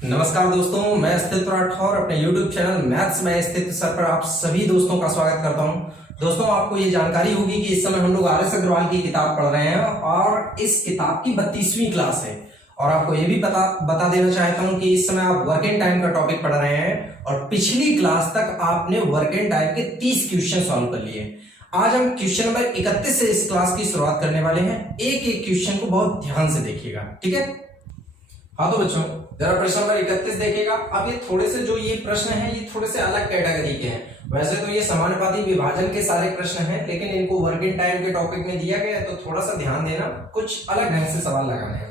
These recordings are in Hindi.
नमस्कार दोस्तों, मैं अस्तित्व राठौर अपने YouTube चैनल मैथ्स में स्थित सर पर आप सभी दोस्तों का स्वागत करता हूं। दोस्तों, आपको ये जानकारी होगी कि इस समय हम लोग आर.एस. अग्रवाल की किताब पढ़ रहे हैं और इस किताब की 32वीं क्लास है। और आपको ये भी बता देना चाहता हूं कि इस समय आप वर्क एंड टाइम का टॉपिक पढ़ रहे हैं और पिछली क्लास तक आपने वर्क एंड टाइम के 30 क्वेश्चन सॉल्व कर लिए। आज हम क्वेश्चन नंबर 31 से इस क्लास की शुरुआत करने वाले हैं। एक एक क्वेश्चन को बहुत ध्यान से देखिएगा, ठीक है? हाँ तो बच्चों, जरा प्रश्न नंबर 31 देखिएगा। अब ये थोड़े से जो ये प्रश्न हैं ये थोड़े से अलग कैटेगरी के हैं। वैसे तो ये समानुपाती विभाजन के सारे प्रश्न हैं, लेकिन इनको वर्क इन टाइम के टॉपिक में दिया गया है तो थोड़ा सा ध्यान देना, कुछ अलग ढंग से सवाल लगाने हैं।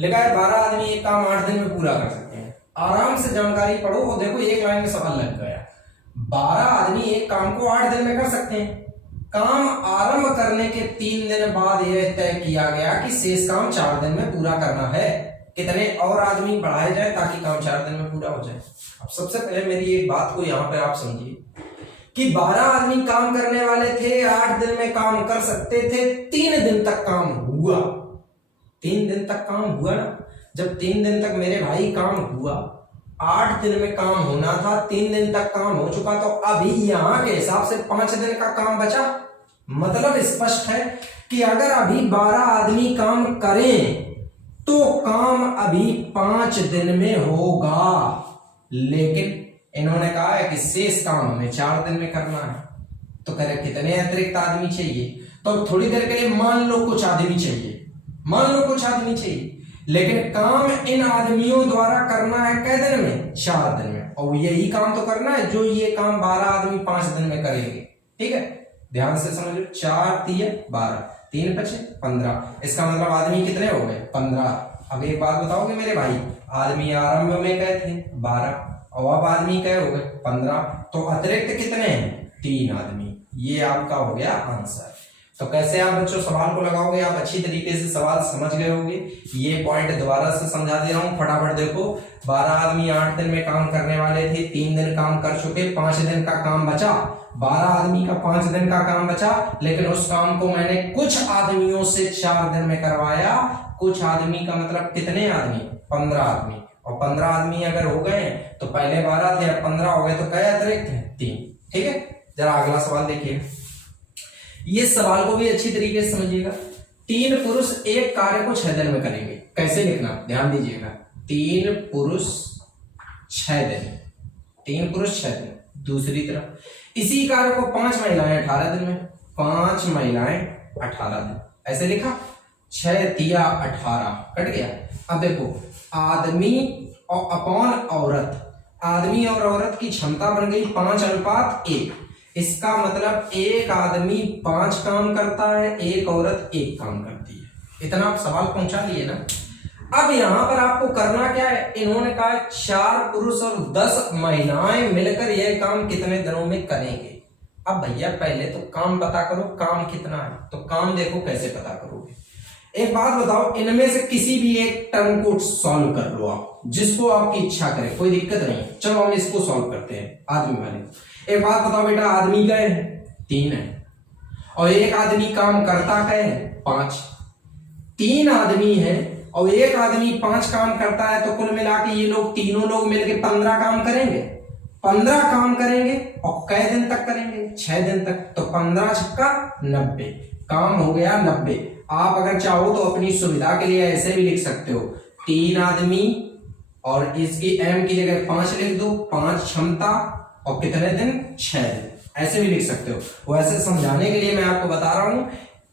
लिखा है 12 आदमी एक काम 8 दिन में पूरा कर सकते हैं। आराम से जानकारी पढ़ो और देखो एक लाइन में सवाल लग गया। 12 आदमी एक काम को 8 दिन में कर सकते हैं। काम आरंभ करने के 3 दिन बाद यह तय किया गया कि शेष काम 4 दिन में पूरा करना है। कितने और आदमी बढ़ाए जाए ताकि काम 4 दिन में पूरा हो जाए। अब सबसे पहले मेरी एक बात को यहाँ पे आप समझिए कि 12 आदमी काम करने वाले थे, 8 दिन में काम कर सकते थे। 3 दिन तक काम हुआ। 3 दिन तक काम हुआ ना। जब 3 दिन तक मेरे भाई काम हुआ, 8 दिन में काम होना था, 3 दिन तक काम हो चुका, तो अभी यहाँ के हिसाब से 5 दिन का काम बचा। मतलब स्पष्ट है कि अगर अभी 12 आदमी काम करें तो काम अभी 5 दिन में होगा, लेकिन इन्होंने कहा है कि शेष काम हमें 4 दिन में करना है। तो कह रहे कितने अतिरिक्त आदमी चाहिए? तो थोड़ी देर के लिए मान लो कुछ आदमी चाहिए, लेकिन काम इन आदमियों द्वारा करना है कै दिन में? 4 दिन में। और यही काम तो करना है जो ये काम 12 आदमी 5 दिन में करेंगे। ठीक है, ध्यान से समझो। 4 3 12, 3 5 15। इसका मतलब आदमी कितने हो गए? 15। अब एक बात बताओगे मेरे भाई, आदमी आरंभ में कहे थे 12 और अब आदमी कहे हो गए 15, तो अतिरिक्त कितने हैं? 3 आदमी। ये आपका हो गया आंसर। तो कैसे आप बच्चों सवाल को लगाओगे? आप अच्छी तरीके से सवाल समझ गए होंगे। ये पॉइंट दोबारा से समझा दे रहा हूं, फटाफट देखो। 12 आदमी 8 दिन में काम करने वाले थे, 3 दिन काम कर चुके, 5 दिन का काम बचा। 12 आदमी का 5 दिन का काम बचा, लेकिन उस काम को मैंने कुछ आदमियों से 4 दिन में करवाया। कुछ आदमी का मतलब कितने आदमी? 15 आदमी। और 15 आदमी अगर हो गए तो पहले 12 थे, अब 15 हो गए, तो क्या अतिरिक्त है? 3। ठीक है, जरा अगला सवाल देखिए। ये सवाल को भी अच्छी तरीके से समझिएगा। 3 पुरुष एक कार्य को 6 दिन में करेंगे। कैसे लिखना, ध्यान दीजिएगा। 3 पुरुष 6 दिन। 3 पुरुष 6 दिन। दूसरी तरफ इसी कार्य को 5 महिलाएं 18 दिन में। 5 महिलाएं 18 दिन। ऐसे लिखा। 6 तिया 18 कट गया। अब देखो, आदमी और अपॉन औरत, आदमी और औरत की क्षमता बन गई 5:1। इसका मतलब एक आदमी 5 काम करता है, एक औरत 1 काम करती है। इतना आप सवाल पहुंचा लिए ना। अब यहां पर आपको करना क्या है? इन्होंने कहा 4 पुरुष और 10 महिलाएं मिलकर यह काम कितने दिनों में करेंगे। अब भैया पहले तो काम पता करो, काम कितना है। तो काम देखो कैसे पता करोगे। एक बात बताओ, इनमें से किसी भी एक टर्म को सॉल्व कर लो आप, जिसको आपकी इच्छा करे, कोई दिक्कत नहीं। चलो हम इसको सॉल्व करते हैं, आदमी वाले। एक बात बताओ बेटा, आदमी कहे 3 है और एक आदमी काम करता कहे 5। 3 आदमी है और एक आदमी 5 काम करता है, तो कुल मिला के ये लोग तीनों लोग मिलके 15 काम करेंगे। 15 काम करेंगे और कै दिन तक करेंगे? 6 दिन तक। तो 15 छक्का 90, काम हो गया 90। आप अगर चाहो तो अपनी सुविधा के लिए ऐसे भी लिख सकते हो, 3 आदमी और इसकी m की जगह 5 लिख दो। 5 क्षमता और कितने दिन? 6 दिन। ऐसे भी लिख सकते हो। वैसे समझाने के लिए मैं आपको बता रहा हूं,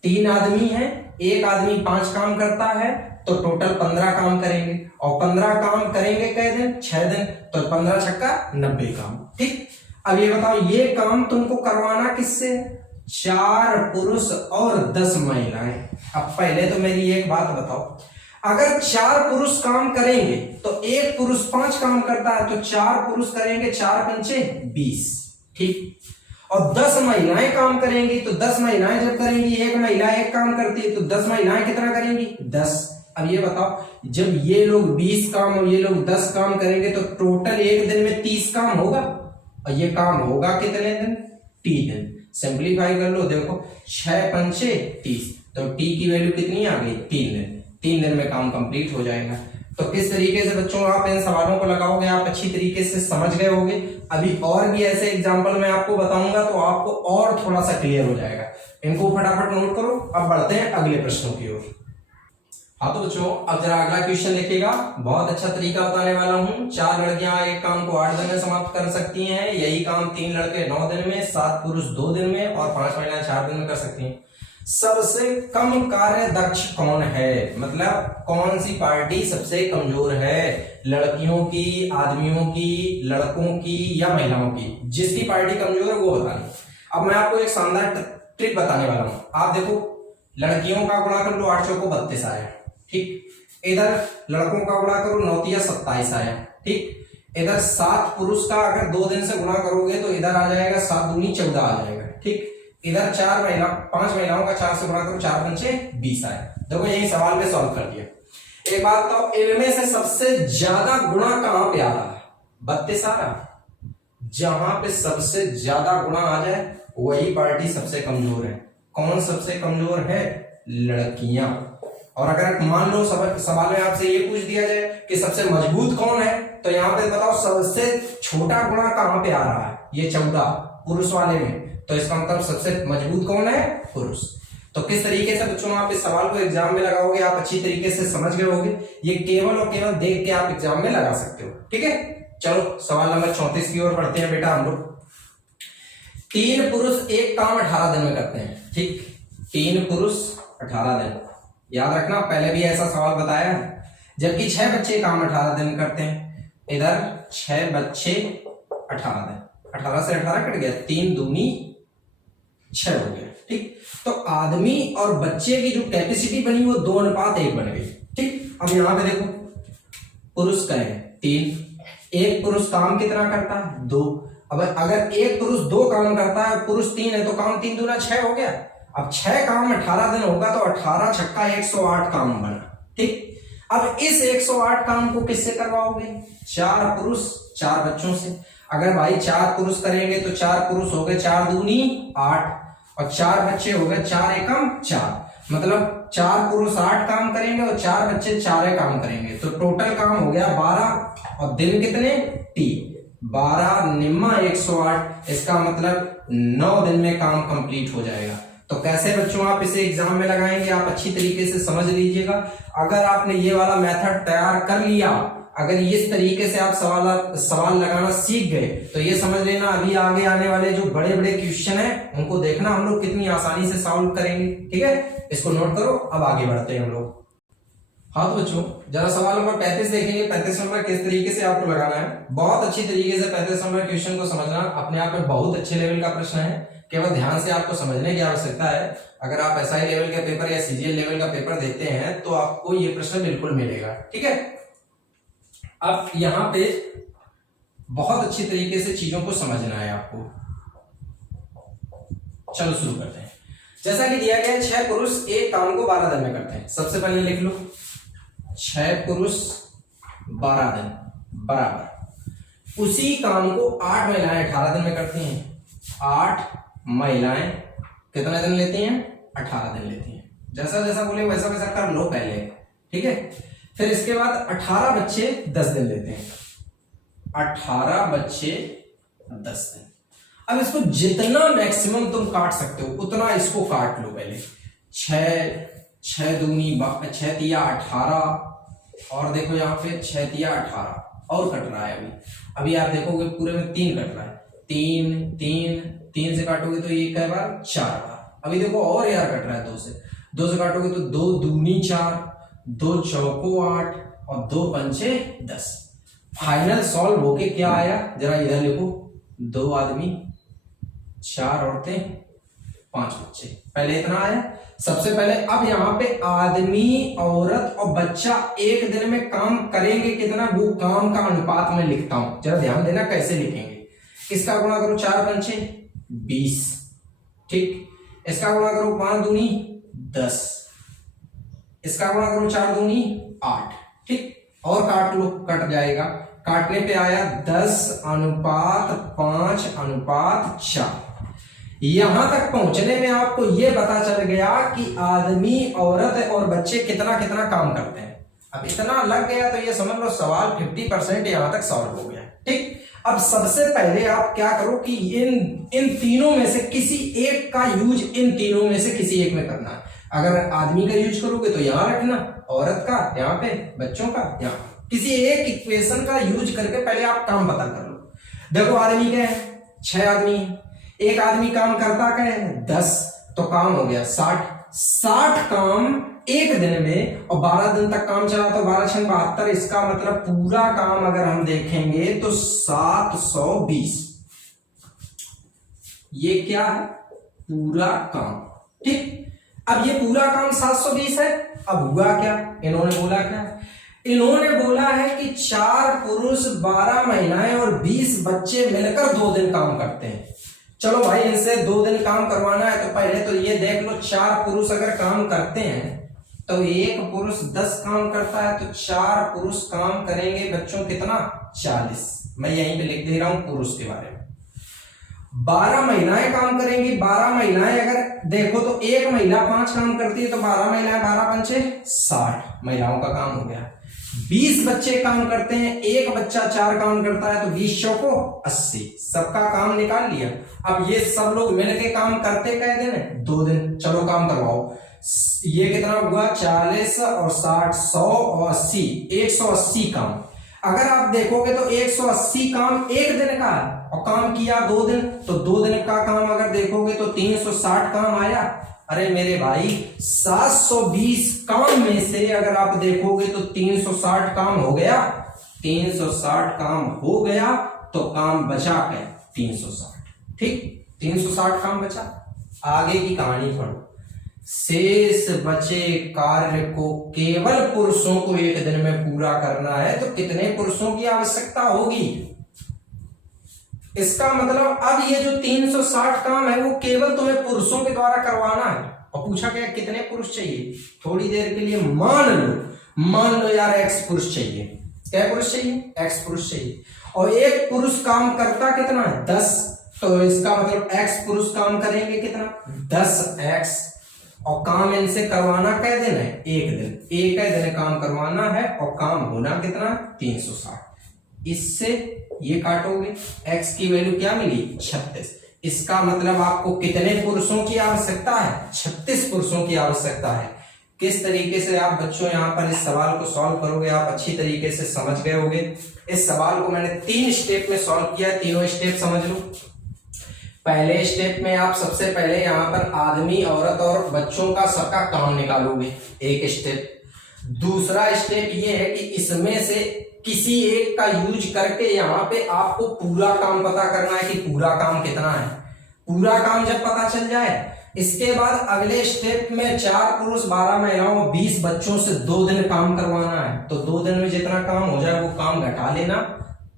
3 आदमी है, एक आदमी 5 काम करता है, तो टोटल 15 काम करेंगे। और 15 काम करेंगे कै दिन? 6 दिन। तो 15 छक्का 90 काम। ठीक। अब ये बताओ, ये काम तुमको करवाना किससे? 4 पुरुष और 10 महिलाएं। अब पहले तो मेरी एक बात बताओ, अगर 4 पुरुष काम करेंगे तो एक पुरुष 5 काम करता है, तो 4 पुरुष करेंगे, 4 पंचे 20। ठीक। और 10 महिलाएं काम करेंगी, तो 10 महिलाएं जब करेंगी, एक महिला 1 काम करती है, तो 10 महिलाएं कितना करेंगी? 10। अब ये बताओ, जब ये लोग 20 काम और ये लोग 10 काम करेंगे, तो टोटल एक दिन में 30 काम होगा। और ये काम होगा कितने दिन? 3 दिन। सिंप्लीफाई कर लो, देखो 6 पंचे 30, तो टी की वैल्यू कितनी आ गई? 3 दिन। 3 दिन में काम कंप्लीट हो जाएगा। तो किस तरीके से बच्चों आप इन सवालों को लगाओगे आप अच्छी तरीके से समझ गए होगे। अभी और भी ऐसे एग्जाम्पल मैं आपको बताऊंगा तो आपको और थोड़ा सा क्लियर हो जाएगा। इनको फटाफट नोट करो। अब बढ़ते हैं अगले प्रश्नों की ओर। हाँ तो बच्चों अब जरा अगला क्वेश्चन देखिएगा। बहुत अच्छा तरीका बताने वाला हूँ। 4 लड़कियां एक काम को 8 दिन में समाप्त कर सकती हैं। यही काम 3 लड़के 9 दिन में, 7 पुरुष 2 दिन में और 5 महिलाएं 4 दिन में कर सकती हैं। सबसे कम कार्य दक्ष कौन है, मतलब कौन सी पार्टी सबसे कमजोर है, लड़कियों की, आदमियों की, लड़कों की या महिलाओं की। जिसकी पार्टी कमजोर है वो बतानी। अब मैं आपको एक शानदार ट्रिक बताने वाला हूं। आप देखो, लड़कियों का गुणा कर लो 8 चौको 32 आया, ठीक। इधर लड़कों का गुणा करो 9 तिया 27 आया, ठीक। इधर 7 पुरुष का अगर 2 दिन से गुणा करोगे तो इधर आ जाएगा 7 दूनी 14 आ जाएगा, ठीक। इधर 5 महिलाओं का 4 से गुणा करो 4 पंचे 20 आए। देखो यही सवाल में सॉल्व कर दिया। एक बात तो इनमें से सबसे ज्यादा गुणा कहां पे आ रहा है, 32 आ रहा। जहां पे सबसे ज्यादा गुणा आ जाए वही पार्टी सबसे कमजोर है। कौन सबसे कमजोर है, लड़कियां। और अगर मान लो सवाल में आपसे ये पूछ दिया जाए कि सबसे मजबूत कौन है, तो यहां पे बताओ सबसे छोटा गुणा कहां पे आ रहा है, ये 14 पुरुष वाले में, तो इसका मतलब सबसे मजबूत कौन है, पुरुष। तो किस तरीके से बच्चों आप इस सवाल को एग्जाम में लगाओगे आप अच्छी तरीके से समझ गए होगे। ये केवल और केवल देख के आप एग्जाम में लगा सकते हो, ठीक है। चलो सवाल नंबर 34 की ओर बढ़ते हैं बेटा हम लोग। 3 पुरुष एक काम 18 दिन में करते हैं, ठीक। 3 पुरुष 18 दिन, याद रखना पहले भी ऐसा सवाल बताया है। जबकि 6 बच्चे काम 18 दिन करते हैं। इधर 6 बच्चे 18 दिन, 18 से 18 कट गया, 3 दूनी 6 हो गया, ठीक। तो आदमी और बच्चे की जो कैपेसिटी बनी वो 2:1 बन गई, ठीक। अब यहां पे देखो पुरुष करें 3, एक पुरुष काम कितना करता है, 2। अब अगर एक पुरुष 2 काम करता है, पुरुष 3 है, तो काम 3 दूना 6 हो गया। अब 6 काम 18 दिन होगा तो 18 छक्का 108 काम बना, ठीक। अब इस 108 काम को किससे करवाओगे, 4 पुरुष 4 बच्चों से। अगर भाई 4 पुरुष करेंगे तो 4 पुरुष हो गए 4 दूनी 8 और 4 बच्चे हो गए 4 एकम 4, मतलब 4 पुरुष 8 काम करेंगे और 4 बच्चे 4 काम करेंगे, तो टोटल काम हो गया 12 और दिन कितने 3, 12 निम्मा 108। इसका मतलब 9 दिन में काम कंप्लीट हो जाएगा। तो कैसे बच्चों आप इसे एग्जाम में लगाएंगे आप अच्छी तरीके से समझ लीजिएगा। अगर आपने ये वाला मेथड तैयार कर लिया, अगर इस तरीके से आप सवाल लगाना सीख गए, तो ये समझ लेना अभी आगे आने वाले जो बड़े बड़े क्वेश्चन हैं उनको देखना हम लोग कितनी आसानी से सॉल्व करेंगे, ठीक है। इसको नोट करो। अब आगे बढ़ते हैं हम लोग। हाँ तो बच्चों जरा सवाल नंबर 35 देखेंगे। 35 नंबर किस तरीके से आपको लगाना है, बहुत अच्छी तरीके से 35 नंबर क्वेश्चन को समझना अपने आप में बहुत अच्छे लेवल का प्रश्न है। केवल ध्यान से आपको समझने की आवश्यकता है। अगर आप एसआई लेवल का पेपर या सीजीएल लेवल का पेपर देते हैं तो आपको ये प्रश्न बिल्कुल मिलेगा, ठीक है। अब यहां पे बहुत अच्छी तरीके से चीजों को समझना है आपको। चलो शुरू करते हैं। जैसा कि दिया गया है 6 पुरुष एक काम को 12 दिन में करते हैं। सबसे पहले लिख लो 6 पुरुष 12 दिन बराबर उसी काम को 8 महिलाएं 18 दिन में करती हैं। 8 महिलाएं कितने दिन लेती हैं, 18 दिन लेती हैं। जैसा जैसा बोले वैसा वैसा कर लो पहले, ठीक है। फिर इसके बाद 18 बच्चे 10 दिन लेते हैं। 18 बच्चे 10 दिन। अब इसको जितना मैक्सिमम तुम काट सकते हो उतना इसको काट लो पहले। 6 दूनी 6 तिया 18 और देखो यहाँ पे 6 तिया 18 और कट रहा है। अभी आप देखोगे पूरे में 3 कट रहा है। 3 से काटोगे तो ये कई बार 4 बार। अभी देखो और यार कट रहा है 2 से काटोगे तो 2 दूनी 4, 2 चौको 8 और 2 पंचे 10। फाइनल सॉल्व होके क्या आया जरा इधर लिखो। 2 आदमी 4 औरतें 5 बच्चे। पहले इतना आया सबसे पहले। अब यहाँ पे आदमी औरत और बच्चा एक दिन में काम करेंगे कितना, वो काम का अनुपात में लिखता हूं, जरा ध्यान देना कैसे लिखेंगे। इसका गुणा करो 4 पंचे 20, ठीक। इसका गुणा करो 5 दूनी 10, इसका गुणा करो 4 दूनी 8, ठीक। और काट लो, कट जाएगा। काटने पे आया 10:5:4। यहां तक पहुंचने में आपको यह पता चल गया कि आदमी औरत और बच्चे कितना कितना काम करते हैं। अब इतना लग गया तो ये समझ लो सवाल 50% यहां तक सॉल्व हो गया। ठीक, अब सबसे पहले आप क्या करो कि इन तीनों में से किसी एक का यूज इन तीनों में से किसी एक में करना है। अगर आदमी का यूज करोगे तो यहां रखना, औरत का यहाँ पे, बच्चों का यहाँ, किसी एक इक्वेशन का यूज करके पहले आप काम पता कर लो। देखो आदमी क्या है, 6 आदमी है, एक आदमी काम करता क्या है 10, तो काम हो गया 60 काम एक दिन में, और 12 दिन तक काम चला तो 12 छंग 72, इसका मतलब पूरा काम अगर हम देखेंगे तो 720। ये क्या है, पूरा काम। ठीक, अब ये पूरा काम 720 है। अब हुआ क्या, इन्होंने बोला क्या, इन्होंने बोला है कि 4 पुरुष 12 महिलाएं और 20 बच्चे मिलकर 2 दिन काम करते हैं। चलो भाई इनसे 2 दिन काम करवाना है तो पहले तो ये देख लो, 4 पुरुष अगर काम करते हैं तो एक पुरुष 10 काम करता है, तो 4 पुरुष काम करेंगे बच्चों कितना, 40। मैं यहीं पे लिख दे रहा हूं पुरुष के बारे में। 12 महिलाएं काम करेंगी, 12 महिलाएं अगर देखो तो एक महिला 5 काम करती है, तो 12 महिलाएं 12 पंचे 60 महिलाओं का काम हो गया। 20 बच्चे काम करते हैं, एक बच्चा 4 काम करता है, तो 20 चौको 80, सबका काम निकाल लिया। अब ये सब लोग मिलके काम करते कै दिन है, 2 दिन। चलो काम करवाओ, ये कितना हुआ, 40 और 60, 100 और 80, 180 काम। अगर आप देखोगे तो 180 काम एक दिन का है, और काम किया 2 दिन, तो 2 दिन का काम अगर देखोगे तो 360 काम आया। अरे मेरे भाई 720 काम में से अगर आप देखोगे तो 360 काम हो गया, 360 काम हो गया, तो काम बचा क्या, 360। ठीक, 360 काम बचा। आगे की कहानी पढ़ो, शेष बचे कार्य को केवल पुरुषों को एक दिन में पूरा करना है, तो कितने पुरुषों की आवश्यकता होगी। इसका मतलब अब ये जो 360 काम है वो केवल तुम्हें पुरुषों के द्वारा करवाना है। और पूछा क्या कितने पुरुष चाहिए, थोड़ी देर के लिए मान लो यार x पुरुष चाहिए। क्या पुरुष चाहिए, x पुरुष चाहिए, और एक पुरुष काम करता कितना है, 10, तो इसका मतलब x पुरुष काम करेंगे कितना, 10x, और काम इनसे करवाना कै दिन है, एक दिन। एक दिन काम करवाना है और काम होना कितना, 360। इससे ये काटोगे, x की वैल्यू क्या मिली, 36। इसका मतलब आपको कितने पुरुषों की आवश्यकता है, 36 पुरुषों की आवश्यकता है। किस तरीके से आप बच्चों यहाँ पर इस सवाल को सॉल्व करोगे, आप अच्छी तरीके से समझ गए होगे। इस सवाल को मैंने 3 स्टेप में सॉल्व किया, तीनों स्टेप समझ लो। पहले स्टेप में आप सबसे पहले यहाँ पर आदमी, औरत और बच्चों का सबका काम निकालोगे, एक स्टेप। दूसरा स्टेप ये है कि इसमें से किसी एक का यूज करके यहाँ पे आपको पूरा काम पता करना है कि पूरा काम कितना है। पूरा काम जब पता चल जाए, इसके बाद अगले स्टेप में 4 पुरुष 12 महिलाओं 20 बच्चों से 2 दिन काम करवाना है। तो 2 दिन में जितना काम हो जाए वो काम घटा लेना,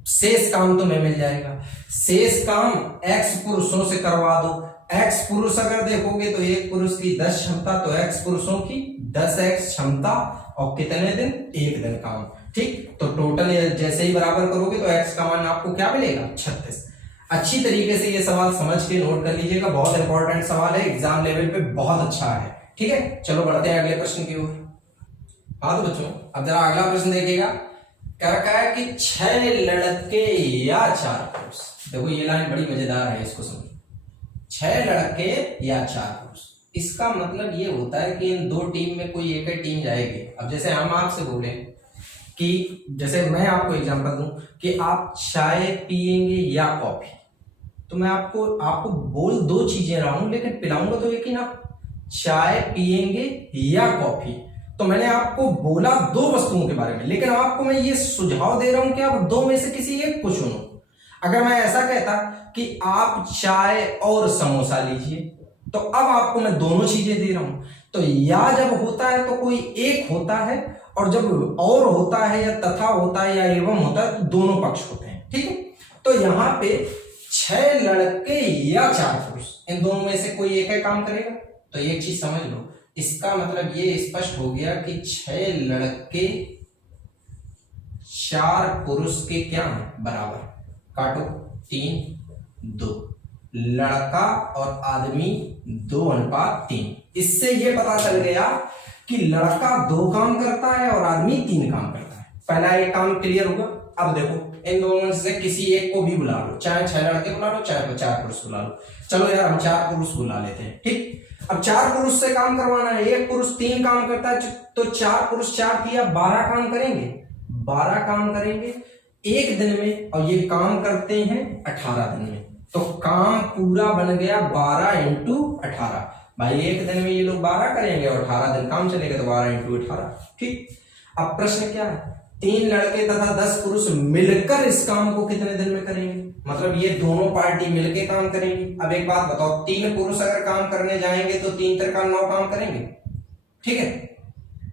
शेष काम तुम्हें मिल जाएगा। शेष काम x पुरुषों से करवा दो। x पुरुष अगर देखोगे तो एक पुरुष की 10 क्षमता, तो x पुरुषों की 10x क्षमता, और कितने दिन, एक दिन काम। ठीक, तो टोटल जैसे ही बराबर करोगे तो x का मान आपको क्या मिलेगा, 36। अच्छी तरीके से ये सवाल समझ के नोट कर लीजिएगा, बहुत इंपॉर्टेंट सवाल है, एग्जाम लेवल पे बहुत अच्छा है। ठीक है, चलो बढ़ते हैं अगले प्रश्न की ओर। हाँ तो बच्चों अब जरा अगला प्रश्न देखिएगा, क्या रखा है कि 6 लड़के या 4 पुरुष। देखो ये लाइन बड़ी मजेदार है, इसको समझो। 6 लड़के या 4 पुरुष, इसका मतलब ये होता है कि इन 2 टीम में कोई एक ही टीम जाएगी। अब जैसे हम आपसे बोले कि जैसे मैं आपको एग्जांपल दूं कि आप चाय पिएंगे या कॉफी, तो मैं आपको बोल 2 चीजें रहा हूं, लेकिन पिलाऊंगा तो एक ही ना, चाय पिएंगे या कॉफी। तो मैंने आपको बोला 2 वस्तुओं के बारे में, लेकिन आपको मैं ये सुझाव दे रहा हूं कि आप 2 में से किसी एक को चुनो। अगर मैं ऐसा कहता कि आप चाय और समोसा लीजिए, तो अब आपको मैं दोनों चीजें दे रहा हूं। तो या जब होता है तो कोई एक होता है, और जब और होता है या तथा होता है या एवं होता है तो दोनों पक्ष होते हैं। ठीक है, तो यहां पे 6 लड़के या 4 पुरुष, इन दोनों में से कोई एक ही काम करेगा। तो एक चीज समझ लो, इसका मतलब ये स्पष्ट हो गया कि 6 लड़के 4 पुरुष के क्या है, बराबर। काटो, 3 2, लड़का और आदमी 2:3। इससे ये पता चल गया कि लड़का 2 काम करता है और आदमी 3 काम करता है। पहला एक काम क्लियर होगा। अब देखो इन दोनों में से किसी एक को भी बुला लो, चाहे 6 लड़के बुला लो, चाहे 4 पुरुष बुला लो। चलो यार हम 4 पुरुष बुला लेते हैं, ठीक। अब 4 पुरुष से काम करवाना है, एक पुरुष 3 काम करता है, तो 4 पुरुष 4 किया 12 काम करेंगे, 12 काम करेंगे एक दिन में, और ये काम करते हैं 18 दिन में। तो काम पूरा बन गया 12 इंटू 18। भाई एक दिन में ये लोग 12 करेंगे और 18 दिन काम चलेगा, तो 12 इंटू 18, ठीक। अब प्रश्न क्या है, 3 लड़के तथा 10 पुरुष मिलकर इस काम को कितने दिन में करेंगे? मतलब ये दोनों पार्टी मिलके काम करेंगी। अब एक बात बताओ, 3 पुरुष अगर काम करने जाएंगे तो 3 तिरका 9 काम करेंगे, ठीक है।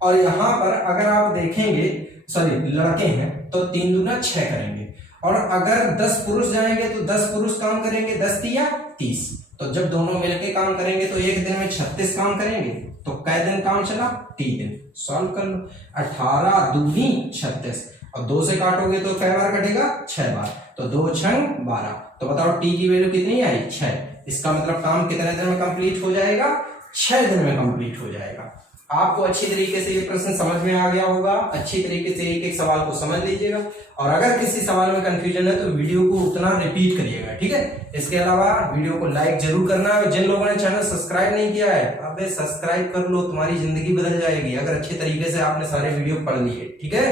और यहां पर अगर आप देखेंगे, सॉरी लड़के हैं, तो 3 दूना 6 करेंगे। और अगर 10 पुरुष जाएंगे तो 10 पुरुष काम करेंगे, 10 तिया 30। तो जब दोनों मिलके काम करेंगे तो एक दिन में 36 काम करेंगे। तो कै दिन काम चला? 3 दिन। सॉल्व कर लो, 18 दूनी 36, और 2 से काटोगे तो कै बार कटेगा? 6 बार। तो 2 छंग 12। तो बताओ टी की वैल्यू कितनी आई? 6। इसका मतलब काम कितने दिन में कंप्लीट हो जाएगा? 6 दिन में कंप्लीट हो जाएगा। आपको अच्छी तरीके से ये प्रश्न समझ में आ गया होगा। अच्छी तरीके से एक एक सवाल को समझ लीजिएगा, और अगर किसी सवाल में कंफ्यूजन है तो वीडियो को उतना रिपीट करिएगा, ठीक है। इसके अलावा वीडियो को लाइक जरूर करना है, और जिन लोगों ने चैनल सब्सक्राइब नहीं किया है, अबे सब्सक्राइब कर लो, तुम्हारी जिंदगी बदल जाएगी अगर अच्छे तरीके से आपने सारे वीडियो पढ़ लिए, ठीक है।